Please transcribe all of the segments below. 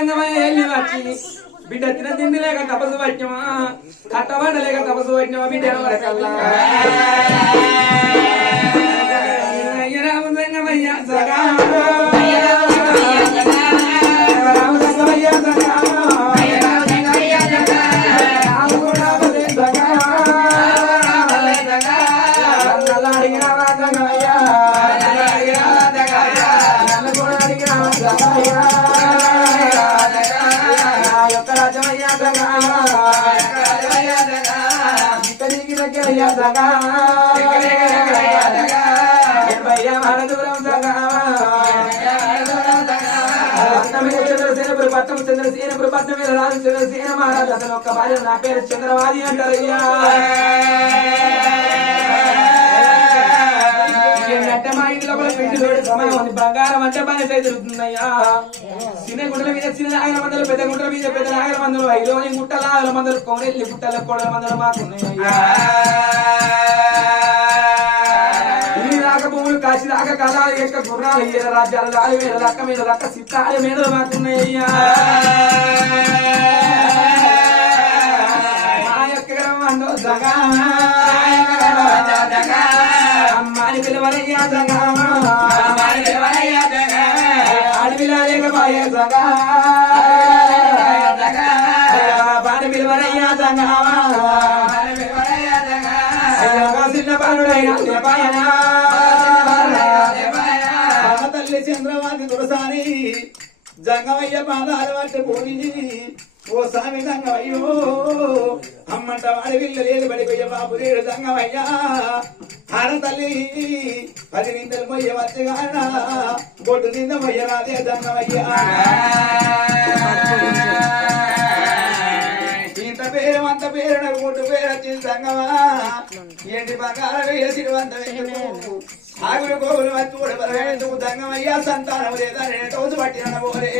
వచ్చి బిడ్డ తిన తిండి లేక తపస్సు పట్టినమా? కట్టబండ లేక తపస్సు పట్టినమా? బిడ్డ వరకల్లా సగా పట్టం చంద్రసేన పట్టం మీద రాజు చంద్రసేన మహారాజు అతను ఒక్క భార్య నా పేరు చంద్రవాది అంటారయ్యా. ఏంటంటే మా ఇంటి లోపల పెట్టి సమానం బంగారం అంటే బాగా తిరుగుతుందయ్యా చిన్న గుంటల మీద చిన్న నాగల మందులు పెద్ద గుంటల మీద పెద్ద నాగల మందులు. ఐలోని గుట్టల ఆగల మందులు కోడెల్లి గుట్టల కోడల మందులు మాకున్నాయ్యా ఇన్ని రాక భూములు కాసి రాక కళాలు యొక్క గుర్రాలు ఈర రాజ్యాలు రాలి మీద రక్క మీద రక్క సిత్తాల మీద మాకున్నాయ్యా మా యొక్క గ్రామంలో జగా. అమ్మాని పిలవరయ్యా జగా అడవిలా లేకపోయే జగా బాని పిలవరయ్యా జగా చిన్న బాలుడైన దేవాయనా తల్లి చంద్రవాది దురసాని జంగమయ్య పాదాలు పట్టుకొని ఓ స్వామి జంగమయ్యో అమ్మంట వాడి లేదు పడిపోయే బాబు లేడు జంగమయ్యా ఆడ తల్లి పది నిందలు మొయ్య వచ్చగాన బొడ్డు నింద మొయ్య రాదే జంగమయ్యా ఇంత పేరు అంత పేరు నాకు ముట్టు పేరు వచ్చింది సంగమా ఏంటి బంగారం వేసి వంద ఆగులు గోగులు వచ్చి కూడా దంగమయ్యా? సంతానం లేదా? నేను తోసు పట్టిన పోరే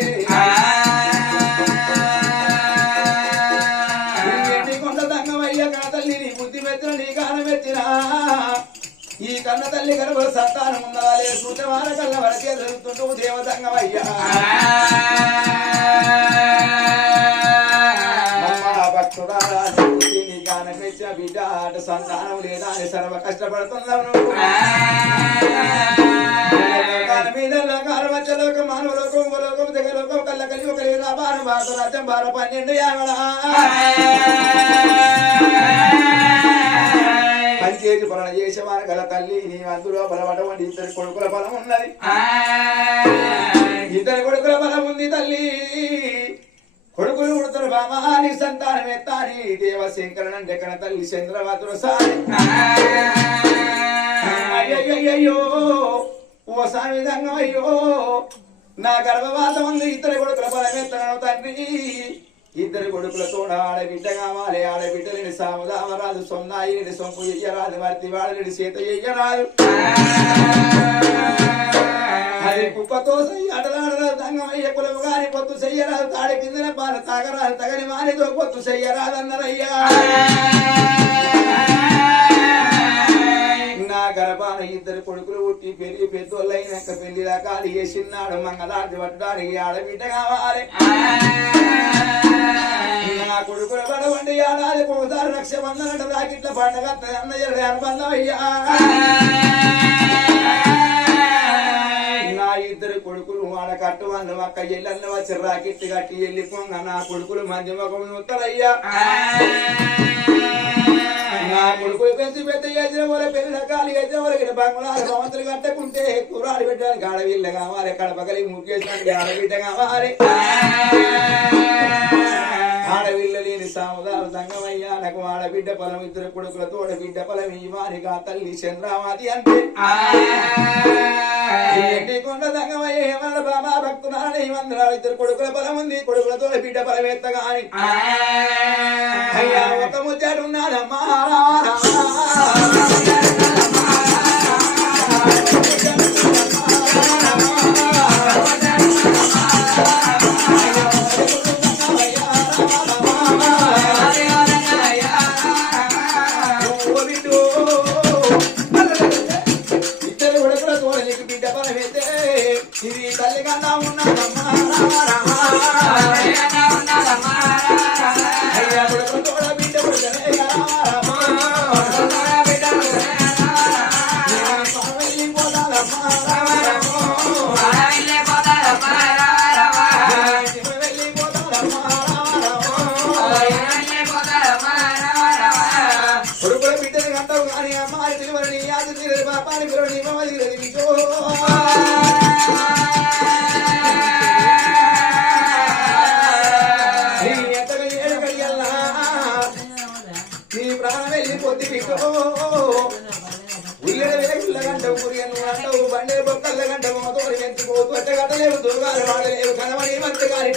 కాలం ఈ కన్న తల్లి గర్భ సంతానం ఉండాలి సూచవార కళ్ళ వరకే జరుగుతుంటూ దేవతంగమయ్యా. భక్తురాలా నీ సంతానం లేదా అని సర్వ కష్టపడుతున్నావు నువ్వు లోకాల మీద లోకం మానవ ఉపలోకం జగ కళ్ళ కలిగి ఒక లేదా భారం భారత రాజ్యం భారత పన్నెండు యావడా పంచేతి పలన చేసేవారు గల తల్లి నీ అందులో బలపడవండి ఇద్దరు కొడుకుల బలం ఉన్నది. ఇద్దరు కొడుకుల బలం ఉంది తల్లి. కొడుకులు ఉడతారు బామాని సంతానం ఎత్తాని దేవశంకరన్ డెక్కన తల్లి చంద్రవాతుల సారి. అయ్యయ్యయ్యో ఓ స్వామి అయ్యో నా గర్భవాతం ఉంది. ఇద్దరు కొడుకుల బలమెత్తను తండ్రి ఇద్దరు కొడుకులతో ఆడబిడ్డ కావాలి ఆడబిడ్డలని సామదామరాదు సొన్నాయి సొంపు ఎయ్యరాదు మర్తి వాడని సీత ఎయ్యరాదు అది కుక్కతో అడలాడరాదు దంగమయ్య కులము గాని పొత్తు చెయ్యరాదు తాడి కిందనే పాల తాగరాదు తగని మానితో పొత్తు చెయ్యరాదు అన్నరయ్యా. నా గర్భాన ఇద్దరు కొడుకులు పుట్టి పెళ్ళి పెద్దోళ్ళు అయినాక పెళ్ళి రకాలు చేసినాడు. మంగళార్తి పట్టడానికి ఆడబిడ్డ కావాలి. నా కొడుకులు పడవండి ఆడాలి పోతారు. లక్ష వందలంట రాకిట్ల పండగ అన్నయ్య అనుబంధం అయ్యా నా ఇద్దరు కొడుకులు వాడ కట్టు వాళ్ళు అక్క ఎల్లన్న వచ్చి రాకెట్ కట్టి వెళ్ళిపోంగా. నా కొడుకులు మధ్య ముఖం ఉత్తరయ్యా పెద్ద చేసిన వాళ్ళ పెళ్ళి రకాలు చేసిన గిడ బంగుళాలు భవంతులు కట్టకుంటే కూరాలు పెట్టడానికి ఆడవిల్ల కావాలి కడపకలి ముగ్గేసిన ఆడబిడ్డ కావాలి ఆడవిల్ల లేని సాముదాలు సంగమయ్యా నాకు ఆడబిడ్డ పొలం ఇద్దరు కొడుకులతో బిడ్డ పొలం ఈ వారిగా తల్లి చంద్రామాది అంటే. కొండ సంగమయ్య ఏమన్నా బాబా భక్తురాలు ఏమన్నా ఇద్దరు కొడుకుల పొలం ఉంది కొడుకులతో బిడ్డ పొలం ఎత్తగాని అయ్యా ఒక ముచ్చాడు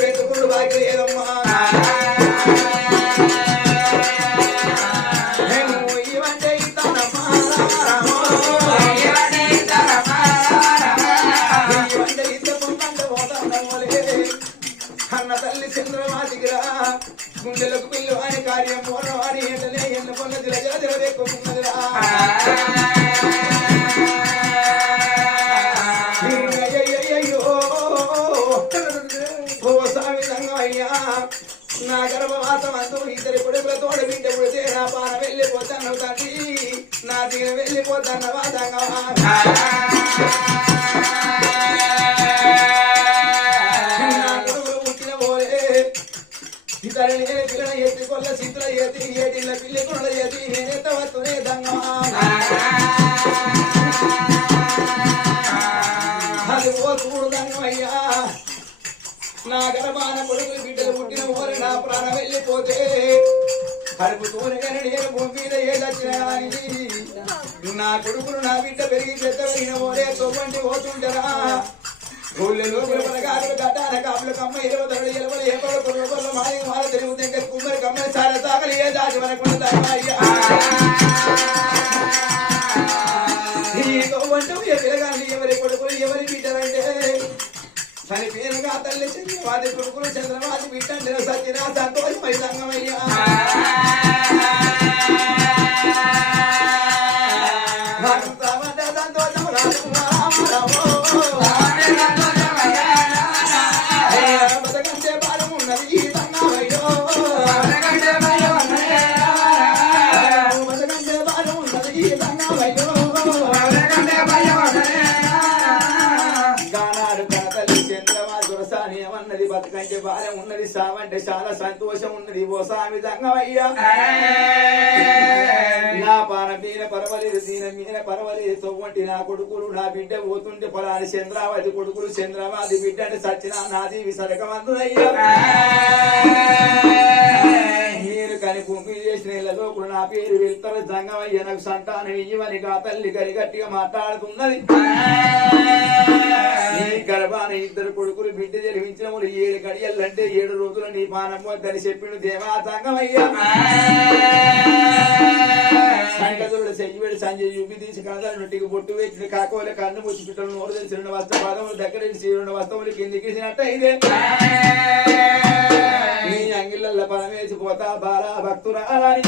మంత్రి గారి లేదమ్మా. అన్న తల్లి చంద్రమాదిగిరా గుండెలకు పిల్లు అనే కార్యం పోవడం అని ఎండలే ఎన్న పొన్నది రజల జరవేక్కున్నదిరా అయ్యయ్యయ్యో నా వెళ్ళిపోతాను ఇతరుని పిల్లల ఎత్తి కొల్ల ఎత్తి పిల్లి కొల్ల ఎత్తి నేనెత్త వస్తునే అది ఓ చూడు నా గర్భాన కొడుకులు బిడ్డలు పుట్టిన పోలే నా ప్రాణం వెళ్ళిపోతే కడుపుతోనే కానీ నేను భూమి మీద ఏదొచ్చినా కానీ నా కొడుకులు నా బిడ్డ పెరిగి పెద్ద పెరిగిన పోలే తొవ్వంటి పోతుంటారా ఊళ్ళో లోపల పలకాకులు గడ్డాన కాపులు కమ్మ ఇరవై తరడు ఇరవై ఏపల కొడుకులు మాయ మాల తెలుగు దగ్గర కుమ్మరి కమ్మరి చాలా తాకలి ఏ దాటి మనకు అయ్యా ఈ తొవ్వంటూ ఏ పిల్లగాని ఎవరి కొడుకులు ఎవరి బిడ్డలంటే చనిపోయినగా తల్లి చంద్రవాది కొడుకులు చంద్రవాది బిడ్డంటే సత్యన సంతోషమై సంగమయ్యా సావంటే చాలా సంతోషం ఉన్నది. ఓ సామి దంగమయ్యా నా పాన మీన పరవలేదు దీన మీన పరవలేదు. తొవ్వంటి నా కొడుకులు నా బిడ్డ పోతుంటే పొలాని చంద్రావతి కొడుకులు చంద్రవాది బిడ్డ అంటే సచిన నాది విసరకమందునయ్యా అని కని కుంపి చేసిన ఇళ్ళలో కూడా నా పేరు వెళ్తారు. జంగమయ్య నాకు సంతానం ఇవ్వని కా తల్లి గరి గట్టిగా మాట్లాడుతున్నది. గర్భాన ఇద్దరు కొడుకులు బిడ్డ జన్మించిన వాళ్ళు ఏడు గడియల్లంటే ఏడు రోజులు నీ పానమ్మ అని చెప్పిండు దేవా సంగమయ్యా. సంగతుడు చెయ్యివేడు సంజయ్ యుగి తీసి కనదాలు నొట్టికి బొట్టు వేసిన కాకోలే కన్ను ముచ్చి పిట్టలు నోరు తెలిసి రెండు వస్త్ర పాదములు దగ్గర రెండు వస్త్రములు కిందికి ఇదే నీ అంగిళ్ళ పరమేసి పోతా బాలా భక్తురాలని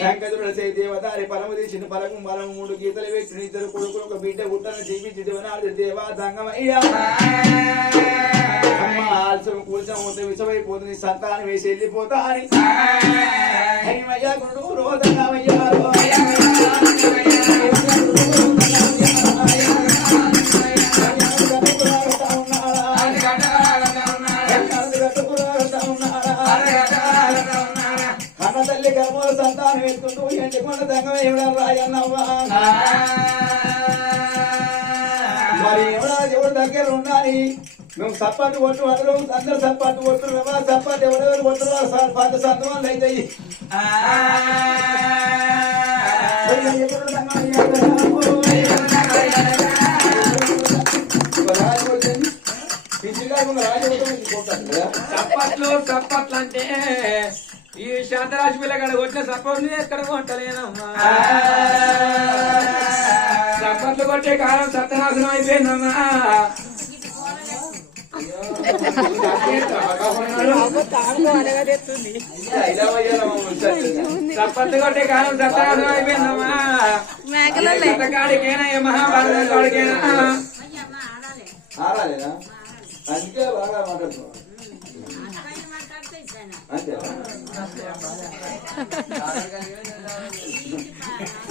శంకరుడు సై దేవతారి పరము తీసిన పరము బలము మూడు గీతలు వేసిన ఇద్దరు కొడుకులు ఒక బిడ్డ గుట్టను జీవించి దేవనాడు దేవా దంగమయ్యా. అమ్మ ఆల్సం కూల్చం ఉంటే విషమైపోతుంది సంతానం వేసి వెళ్ళిపోతా అని. అయ్యమయ్యా గురుడు గర్భంలో సంతానం ఎత్తుంటూ ఎంటి కొండ దంగం ఎవడ రాయన్నవ్వా మరి ఎవరి దగ్గర ఉండాలి? మేము సపాటు కొట్టు అందరూ అందరు సపాటు కొట్టు ఎవరు సపాటు ఎవరెవరు కొట్టు పాత సంతమాలు అవుతాయి చప్పట్లు చప్పట్లు అంటే ఈ శాంతరాజు పిల్లగాడు కొట్టిన చప్పట్లు ఎక్కడ కొట్టలేనమ్మా చప్పట్లు కొట్టే కాలం సత్యనాశనం అయిపోయిందమ్మా. చప్పట్లు కొట్టే కాలం సత్తానం అయిపోయిందమ్మా. కాడికేనా మహాభారతం కాడికేనా అందుకే బాగా మాట్లాడుతున్నావు. అంతేనా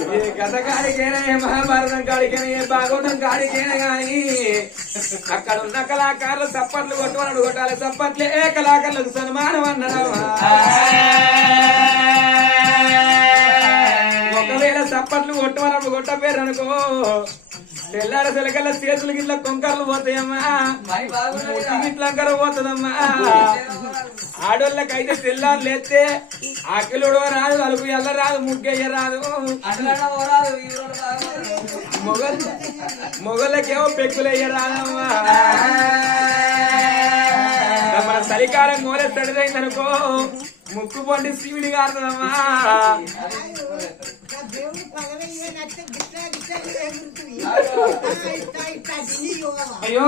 ఏ కథ కాడికైనా ఏ మహాభారతం కాడికైనా ఏ భాగవతం కాడికైనా కానీ అక్కడ ఉన్న కళాకారులు చప్పట్లు కొట్టుకున్నాడు కొట్టాలి చప్పట్లే ఏ కళాకారులకు సన్మానం అన్నాడమ్మా. ఒకవేళ చప్పట్లు కొట్టమన్నప్పుడు కొట్టపోయారు అనుకో తెల్లార సెలకల్ల చేతులు గిట్ల కొంకర్లు పోతాయమ్మా. గిట్ల అంకర పోతుందమ్మా. ఆడోళ్ళకైతే తెల్లారు లేస్తే ఆకిలుడో రాదు అలుపు ఎల్ల రాదు ముగ్గయ్య రాదు మొగల్ మొగళ్ళకేమో పెక్కులయ్య రాదమ్మా మన చలికాలం గోలే తడిదైందనుకో ముక్కు పండి శివుడి కారుతుందమ్మా అయ్యో.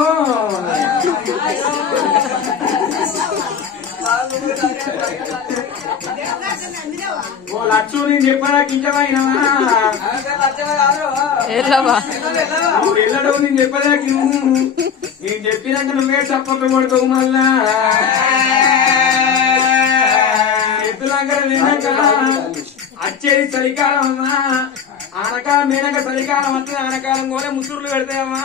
ఓ లక్షలు నేను చెప్పారా కించమైనవా వెళ్ళడం నేను చెప్పదా నువ్వు నేను చెప్పినాక నువ్వే చప్పట్లు కొడతావు మళ్ళా. వినాక వచ్చేది చలికాలం అమ్మా ఆనకాలం మేనక చలికాలం వస్తుంది ఆనకాలం కూడా ముసురులు పెడతాయమ్మా.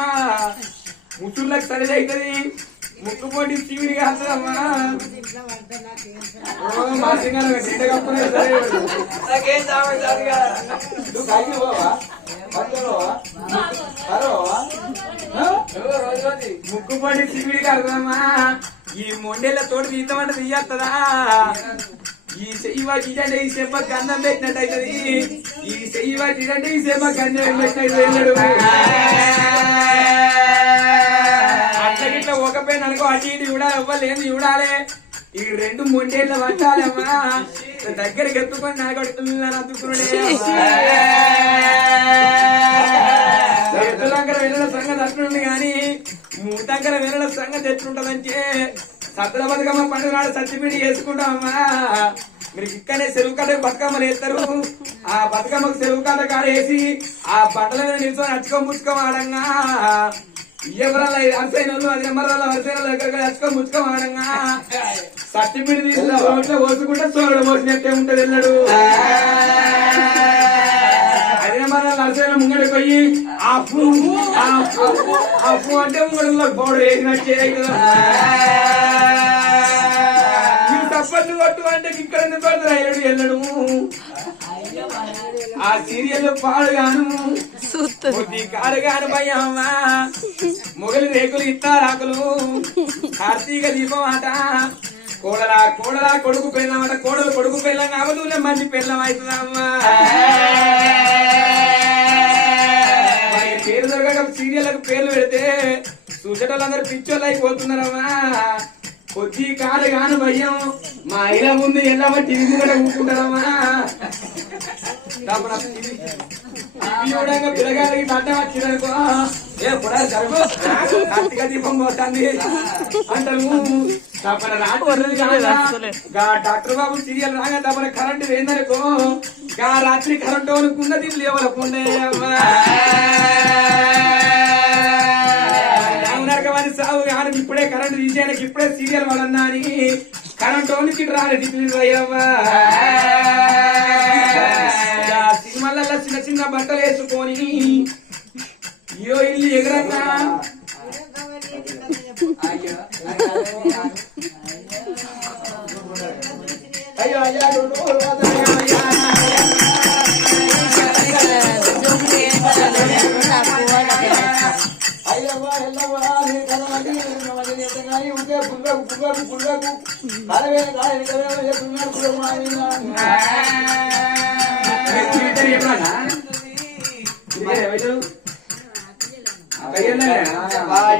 ముసురులకు సరిది అవుతుంది ముక్కు పోటీ శివుడి కాస్తుందమ్మా. మా సింగారం నువ్వు పోవా? ముక్కుపడి సివిడి కడదామా ఈ మొండేళ్ళ తోటి తీద్దామంటే తీయత్తదా? ఈ చెయ్యి వాటింటే ఈ సెమ్మ గంధం పెట్టినట్టు అవుతుంది ఈ చెయ్యి వాటింటే ఈ సెమ్మ గంధం పెట్టినట్టు వెళ్ళడు. అట్లా గిట్ల ఒక పేరు అనుకో అటు ఇటు చూడాలి ఎవ్వరు చూడాలి. ఈ రెండు మొండేళ్ళ పట్టాలమ్మా దగ్గరికి ఎత్తుకొని నాగొడుతుందని అతుకున్నాడే ఎద్దులంకర వెళ్ళిన సంగతి అట్లుంది కానీ మూతంకర వెళ్ళిన సంగతి ఎట్లుంటదంటే సత్ర బతుకమ్మ పండుగ నాడు సత్తిపిండి చేసుకుంటామమ్మా. మీరు ఇక్కడనే చెరువు కాడ బతుకమ్మలు వేస్తారు ఆ బతుకమ్మకు చెరువు కాడ కాడేసి ఆ బట్టల మీద నిల్చొని అచ్చుకో పుచ్చుకొని ఆడంగా. ఎవరల్లా అరిసైన వాళ్ళు అది ఎమ్మరాల అరిసైన దగ్గర అచ్చుకొని పుచ్చుకొని ఆడంగా. సత్తిపిండి తీసుకున్న రోడ్లో పోసుకుంటే సోరుడు పోసినట్టే ఉంటుంది వెళ్ళడు అదే మన నర్సైన ముంగడి పోయి అప్పు అప్పు అప్పు అంటే ముంగడిలో పౌడర్ వేసినట్టే కదా. మీరు తప్పట్లు కొట్టు అంటే ఇక్కడ ఎల్లడు ఎల్లడు. ఆ సీరియల్ పాడుగాను. కాడుగాను భయమ్మా మొగలి రేకులు ఇత్తారాకులు కార్తీక దీపం ఆట. కోడలా కోడలా కొడుకు పెళ్ళమాట కోడలు కొడుకు పెళ్ళం అవధులే మంచి పెళ్ళం అవుతుందమ్మా పేరు దొరకక సీరియల్లకు పేర్లు పెడితే చూసేటోళ్ళందరూ పిచ్చోళ్ళు అయిపోతున్నారమ్మా. కొద్ది కాడు కాను భయం. మా అయిన ముందు ఎల్లమ్మ టీవీ కూడా కూర్చుంటారమ్మా చూడంగా పిల్లగాడికి దండ వచ్చిందనుకో ఏ పురా జరుగు కార్తీక దీపం పోతుంది. అంటారు తప్పన రాత్రి కాదా, గా డాక్టర్ బాబు సీరియల్ రాగా తప్పన కరెంటు వేందనుకో గా రాత్రి కరెంటు అనుకున్నది లేవలకుండే నరకమని కానీ ఇప్పుడే కరెంట్ తీసేయడానికి ఇప్పుడే సీరియల్ వాడన్నా అని కరెంట్ ఓనికి రాని దిగులు అయ్యవ్వా సినిమాలలో చిన్న చిన్న బట్టలు వేసుకొని అయ్యో ఇల్లు ఎగరన్నా అయ్యో అయ్యా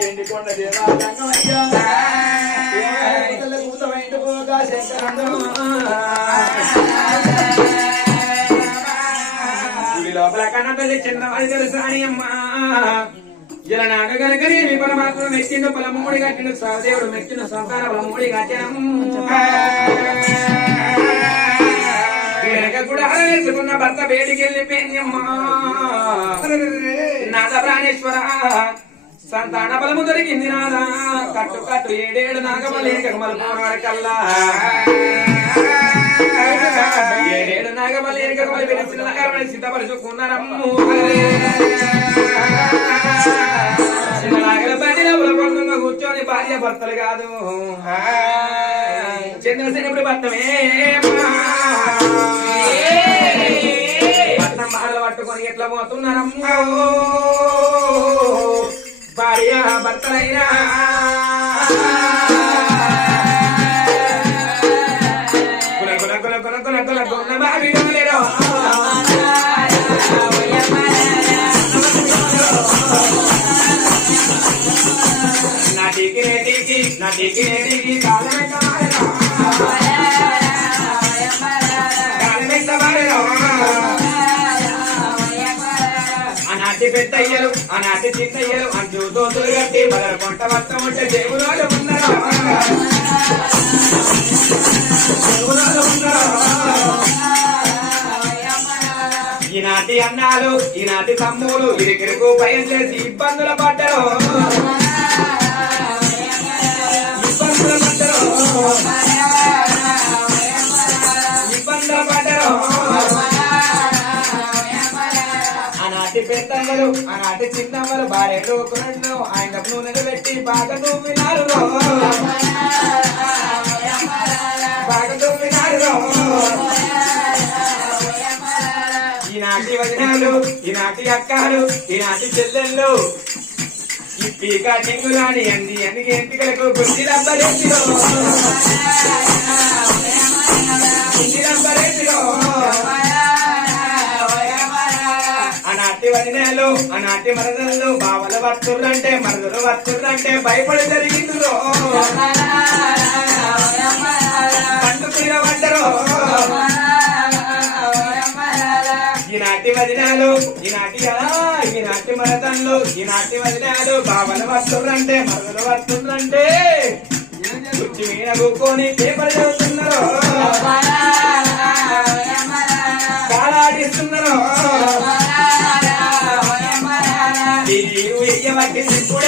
ఎండికొండ దేవా రంగమయ్య. దేవతల కూతమైండు పోగా శంకరుడు. తెలుసు అని అమ్మా ఇలా నాగ గనకనే మీ పరమాత్మ మెచ్చిండు పలమూడి కట్టిన సహదేవుడు మెచ్చిన సంసార పలమూడి కట్టినం వెనక కూడా వేసుకున్న భర్త వేడికెళ్ళి పెన్యమ్మ. నాద ప్రాణేశ్వర సంతాన బలము దొరికింది నాదా. కట్టు కట్టు ఏడేడు నాగమలే కమల కల్లా. ఏడేడు నాగమలే కమల వెలిసిన నాగమని సిద్ధపరుచుకున్నారమ్ము భార్య భర్తలు కాదు. చంద్రసేనుడి భర్తమే. పట్నం మాటలు పట్టుకొని ఎట్లా పోతున్నారమ్మో. భార్య భర్తలైనా. నేటికి నాటికి పెద్దయ్యలు అనాటి చిన్నయ్యలు అంచు దోతులు కట్టి బదరు కొంట మొత్తం ఉంటే దేవురాలు ఉన్నారా దేవుడు ఉన్నారా ఈనాటి అన్నాలు ఈనాటి తమ్ములు ఇరికిరకు భయం చేసి ఇబ్బందుల పడ్డారు. పెద్దమ్మలు ఆనాటి చిన్నమ్మలు భార్యలు ఒకరు ఆయన నూనెలు పెట్టి బాగా నూపినారు బాగా నూపినారు ఈనాటి వదినాలు ఈనాటి అక్కలు ఈనాటి చెల్లెళ్ళు ఇప్పిగా చెంగులాని అంది. అందుకే ఎంపికలకు బుద్ధి రంబరేసిలో బుద్ధి రంబరేసిలో అనాటి వదినాలు అనాటి మరదలు బావలు వస్తుర్రంటే మరదలు వస్తుర్రంటే భయపడి జరిగిందో పండు తీర పడ్డరు ఈనాటి వదినాలు ఈనాటి ఆ, ఈనాటి మరదళ్ళు ఈనాటి వదినాలు బావలు వస్తుండ్రంటే మరదలు వస్తుండ్రంటే. కుర్చీ మీద కూకొని పేపర్ చదువుతున్నారు. కాలాడిస్తున్నారు నీవు ఎయ్యబట్టి ఇప్పుడు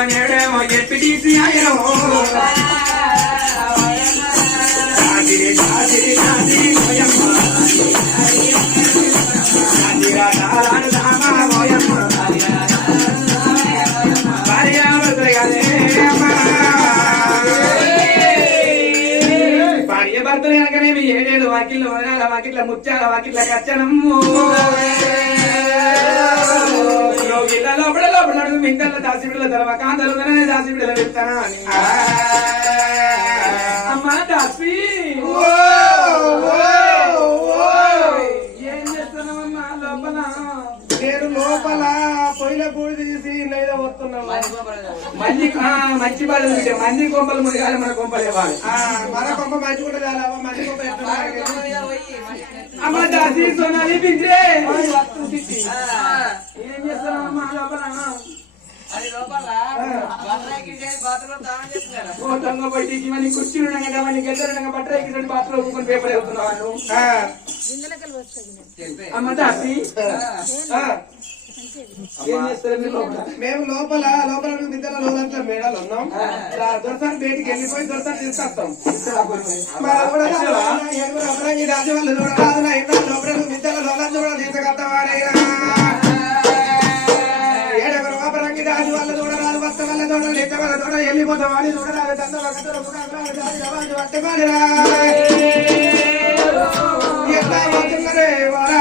ఏమి తెలివనేడేమో ఎప్పిటీసీ ఆయను మోయమ్మ. భర్తలు కనుకనేమి ఏడేడు వాకిళ్ళు వనాల వాకిట్ల ముత్యాల వాకిట్ల కచ్చనమ్ము లోపల లోపల నడుము మింగళ్ళ దాసిబిడ్డల తలవ కాంతలు గననే దాసిబిడ్డల విత్తనా అని. అమ్మా దాసి. ఏం చేస్తున్నావమ్మా లోపల? నేను లోపల పొయ్యిల పూడి తీసి లేదా వస్తున్నాను మంచి మంచి బాధలు ఉంటే మంది కొంపలు మునిగాలి మన కొంపలు ఇవ్వాలి. మన కొంప మంచి కూడా మంచి కొంప అమ్మ దాసి సోనాలి పిజ్రే ఏం చేస్తున్నావమ్మా లోపల? బయటికి మళ్ళీ కుర్చీలు ఉండగా కదా మళ్ళీ గెద్దరు ఉండగా బట్టలు ఎక్కించండి బాత్రూమ్ పేపర్ అమ్మ దాసి. మేము లోపల లోపల నిద్ర లోపల మేడలు ఉన్నాం దొరసారి బయటికి వెళ్ళిపోయి దొరసారి తీసుకొస్తాం. మరి అప్పుడు ఏడుగురు అపరంగి రాజు వాళ్ళు చూడరాదు లోపల నిద్ర ఏడుగురు చూడరాదు వల్ల వల్ల చూడరాదు దండ పట్టుకోనిరా ఎట్లా పోతున్నారే వారా?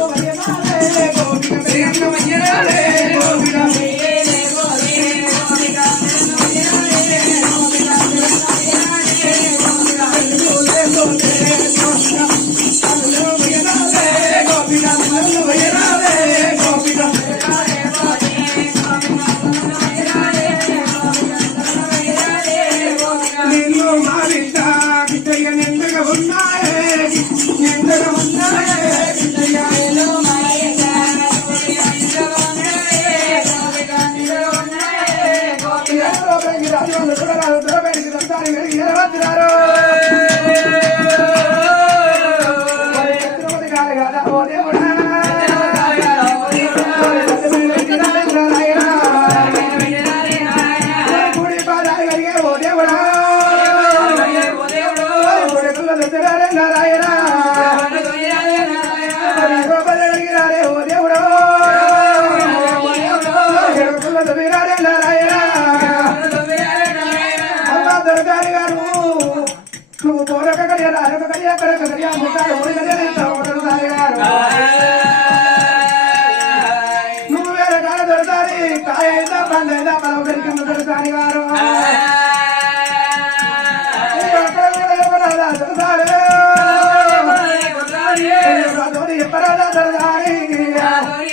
Kau.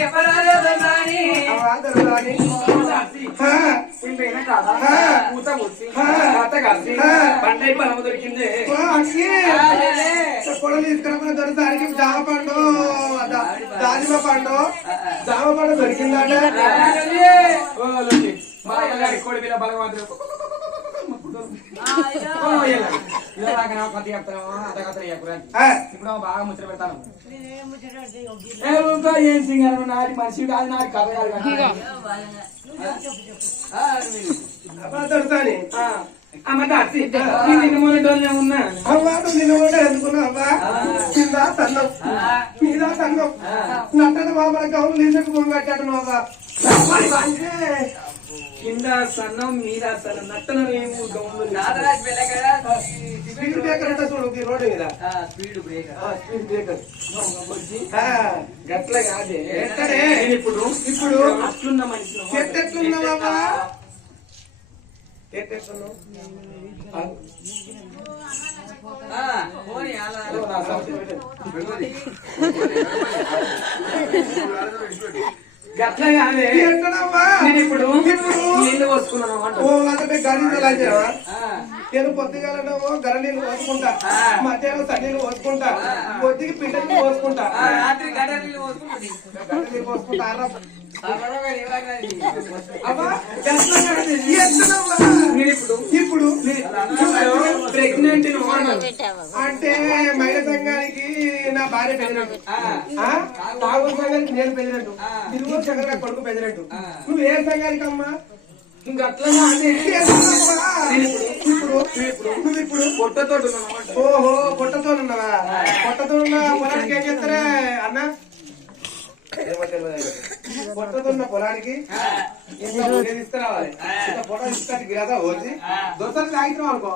అమ్మా దొరకాలి ఆ, పండై పొలం దొరికింది. ఓ అక్కి. పొలం తీసుకురామని దొరకారికి జామ పండు దా- దానిమ్మ పండు. జామ పండు దొరికిందంటే. కోడి పిల్ల బలవంతుడు ఏ ఊరుకో, ఏం సింగర్ నాది మనిషి కాదు నాది కథ కాదు కానీ. అమ్మా దొరకాలి ఆ, అమ్మ దాసి నేను నిన్న మొన్నటోనే ఉన్నా అమ్మా నువ్వు నిన్ను కూడా ఎందుకున్నావా కింద సన్నం మీద సన్నం నట్టని బాబల కవులు నీళ్ళకు పొంగి కట్టాడు నువ్వా కింద సన్నం మీద సన్నం నట్టన మేము గౌన్లు స్పీడ్ బ్రేకర్ అంటే చూడు ఈ రోడ్డు మీద. స్పీడ్ బ్రేక్ ఆ, స్పీడ్ బ్రేకర్. గట్ల కాదే. ఇప్పుడు ఇప్పుడు అట్లున్న మనిషిని చెట్టు ఎట్లున్నావా చెట్టు ఇప్పుడు నీళ్ళు పోసుకున్నాను నేను పొద్దుగాలనేమో గర నీళ్ళు పోసుకుంటా. మధ్యాహ్నం సన్నీళ్ళు పోసుకుంటా. పొద్దుకి పిండకి పోసుకుంటా. రాత్రి గడ్డ నీళ్ళు పోసుకుంటా ఇప్పుడు ఇప్పుడు ప్రెగ్నెంట్ అంటే భార్య పెదినట్టు తాగు సంఘానికి నేను పెదినట్టు తిరుగు సంఘానికి కొడుకు పెదినట్టు నువ్వు ఏ సంఘానికి అమ్మా నువ్వు ఇప్పుడు? పొట్టతో ఓహో పొట్టతో ఉన్నావా? పొట్టతో ఉన్న పొలానికి ఏం చేస్తారే అన్న? పొట్టతో ఉన్న పొలానికి తీసుకురావాలి ఇంత పొట్ట తీసుకొచ్చి గిరాదా వచ్చి దోసలు తాగితున్నాం అనుకో.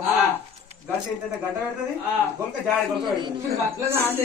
గంట ఇంత గంట పెడుతుంది గొంక జాడి గొంక పెడుతుంది